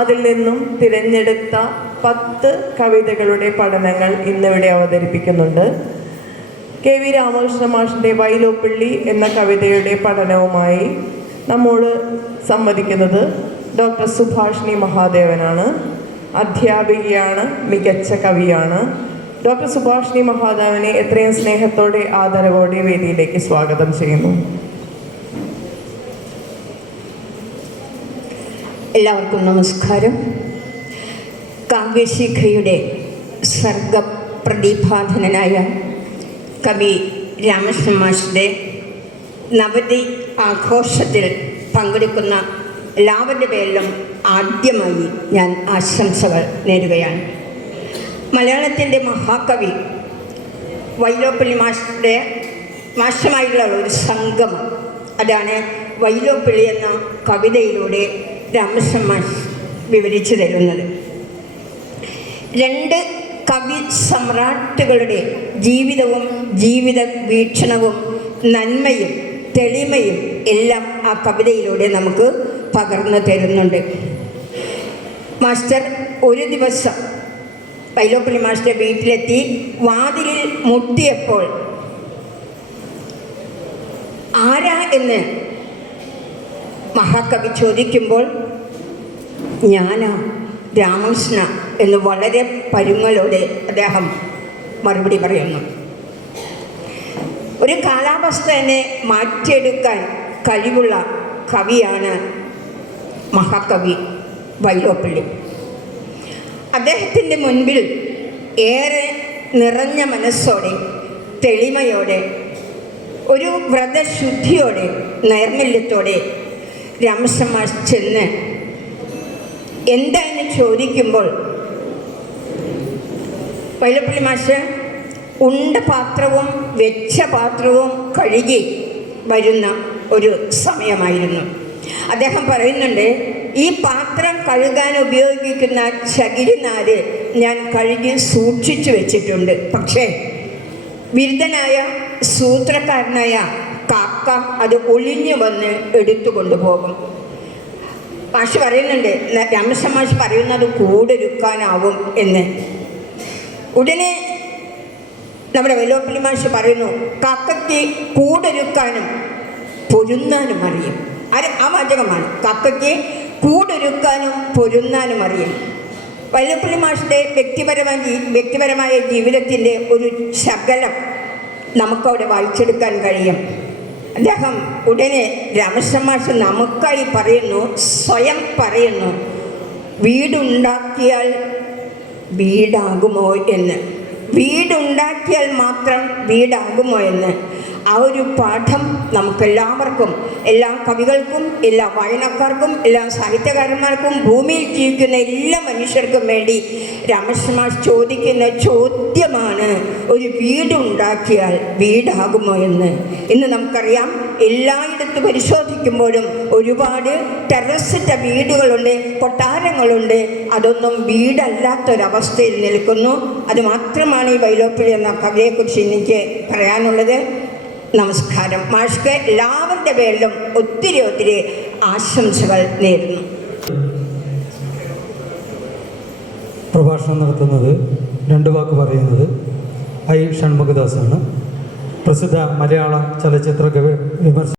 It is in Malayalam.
അതിൽ നിന്നും തിരഞ്ഞെടുത്ത 10 കവിതകളുടെ പഠനങ്ങൾ ഇന്നിവിടെ അവതരിപ്പിക്കുന്നുണ്ട്. KV രാമകൃഷ്ണ മാഷിൻ്റെ വൈലോപ്പിള്ളി എന്ന കവിതയുടെ പഠനവുമായി നമ്മോട് സംവദിക്കുന്നത് ഡോക്ടർ സുഭാഷിണി മഹാദേവനാണ്. അധ്യാപികയാണ്, മികച്ച കവിയാണ്. ഡോക്ടർ സുഭാഷിണി മഹാദേവനെ എത്രയും സ്നേഹത്തോടെ ആദരവോടെ വേദിയിലേക്ക് സ്വാഗതം ചെയ്യുന്നു. എല്ലാവർക്കും നമസ്കാരം. കാവ്യശിഖയുടെ സർഗപ്രതിഭാധനനായ കവി രാമകൃഷ്ണ മാഷിൻ്റെ നവതി ആഘോഷത്തിൽ പങ്കെടുക്കുന്ന എല്ലാവരുടെ പേരിലും ആദ്യമായി ഞാൻ ആശംസകൾ നേരുകയാണ്. മലയാളത്തിൻ്റെ മഹാകവി വൈലോപ്പിള്ളി മാഷുമായുള്ള ഒരു സംഗമം, അതാണ് വൈലോപ്പിള്ളി എന്ന കവിതയിലൂടെ രാമകൃഷ്ണ മാഷ് വിവരിച്ചു തരുന്നത്. 2 കവി സമ്രാട്ടുകളുടെ ജീവിതവും ജീവിത വീക്ഷണവും നന്മയും തെളിമയും എല്ലാം ആ കവിതയിലൂടെ നമുക്ക് പകർന്നു തരുന്നുണ്ട്. മാസ്റ്റർ ഒരു ദിവസം വൈലോപ്പിള്ളി മാസ്റ്റർ വീട്ടിലെത്തി വാതിലിൽ മുട്ടിയപ്പോൾ ആരാ എന്ന് മഹാകവി ചോദിക്കുമ്പോൾ ഞാനാ രാമകൃഷ്ണ എന്ന് വളരെ പരുങ്ങലോടെ അദ്ദേഹം മറുപടി പറയുന്നു. ഒരു കാലാവസ്ഥ തന്നെ മാറ്റിയെടുക്കാൻ കഴിവുള്ള കവിയാണ് മഹാകവി വൈലോപ്പിള്ളി. അദ്ദേഹത്തിൻ്റെ മുൻപിൽ ഏറെ നിറഞ്ഞ മനസ്സോടെ, തെളിമയോടെ, ഒരു വ്രതശുദ്ധിയോടെ, നൈർമല്യത്തോടെ രാമകൃഷ്ണ മാഷ് ചെന്ന് എന്താണെന്ന് ചോദിക്കുമ്പോൾ വൈലോപ്പിള്ളി മാഷ് ഉണ്ട പാത്രവും വെച്ച പാത്രവും കഴുകി വരുന്ന ഒരു സമയമായിരുന്നു. അദ്ദേഹം പറയുന്നുണ്ട്, ഈ പാത്രം കഴുകാൻ ഉപയോഗിക്കുന്ന ചകിരിനാര് ഞാൻ കഴുകി സൂക്ഷിച്ചു വെച്ചിട്ടുണ്ട്. പക്ഷേ വിരുദ്ധനായ സൂത്രക്കാരനായ കാക്ക അത് ഒളിഞ്ഞു വന്ന് എടുത്തു കൊണ്ടുപോകും. മാഷ് പറയുന്നുണ്ട്, രാമകൃഷ്ണ മാഷ് പറയുന്നത് കൂടൊരുക്കാനാവും എന്ന്. ഉടനെ നമ്മുടെ വൈലോപ്പിള്ളി മാഷ് പറയുന്നു, കാക്കയ്ക്ക് കൂടൊരുക്കാനും പൊരുന്നാനും അറിയും. ആ വാചകമാണ്, കാക്കയ്ക്ക് കൂടൊരുക്കാനും പൊരുന്നാനും അറിയും. വൈലോപ്പിള്ളി മാഷിൻ്റെ വ്യക്തിപരമായ ജീവിതത്തിൻ്റെ ഒരു ശകലം നമുക്കവിടെ വായിച്ചെടുക്കാൻ കഴിയും. അദ്ദേഹം ഉടനെ രാമകൃഷ്ണ മാഷ് നമുക്കായി പറയുന്നു, സ്വയം പറയുന്നു, വീടുണ്ടാക്കിയാൽ വീടാകുമോ എന്ന്. വീടുണ്ടാക്കിയാൽ മാത്രം വീടാകുമോ എന്ന്. ആ ഒരു പാഠം നമുക്കെല്ലാവർക്കും, എല്ലാ കവികൾക്കും, എല്ലാ വായനക്കാർക്കും, എല്ലാ സാഹിത്യകാരന്മാർക്കും, ഭൂമിയിൽ ജീവിക്കുന്ന എല്ലാ മനുഷ്യർക്കും വേണ്ടി രാമകൃഷ്ണ മാഷ് ചോദിക്കുന്ന ചോദ്യമാണ്, ഒരു വീടുണ്ടാക്കിയാൽ വീടാകുമോ എന്ന്. ഇന്ന് നമുക്കറിയാം, എല്ലായിടത്തും പരിശോധിക്കുമ്പോഴും ഒരുപാട് ടെറസിട്ട വീടുകളുണ്ട്, കൊട്ടാരങ്ങളുണ്ട്. അതൊന്നും വീടല്ലാത്തൊരവസ്ഥയിൽ നിൽക്കുന്നു. അത് മാത്രമാണ് ഈ വൈലോപ്പിള്ളി എന്ന കവിയെക്കുറിച്ച് എനിക്ക് പറയാനുള്ളത്. നമസ്കാരം. മാഷ്ക്ക് എല്ലാവരുടെ പേരിലും ഒത്തിരി ആശംസകൾ നേരുന്നു. പ്രഭാഷണം നടത്തുന്നത്, 2 വാക്ക് പറയുന്നത് ഐ ഷൺമുഖദാസാണ്. പ്രസിദ്ധ മലയാള ചലച്ചിത്ര വിമർശകൻ.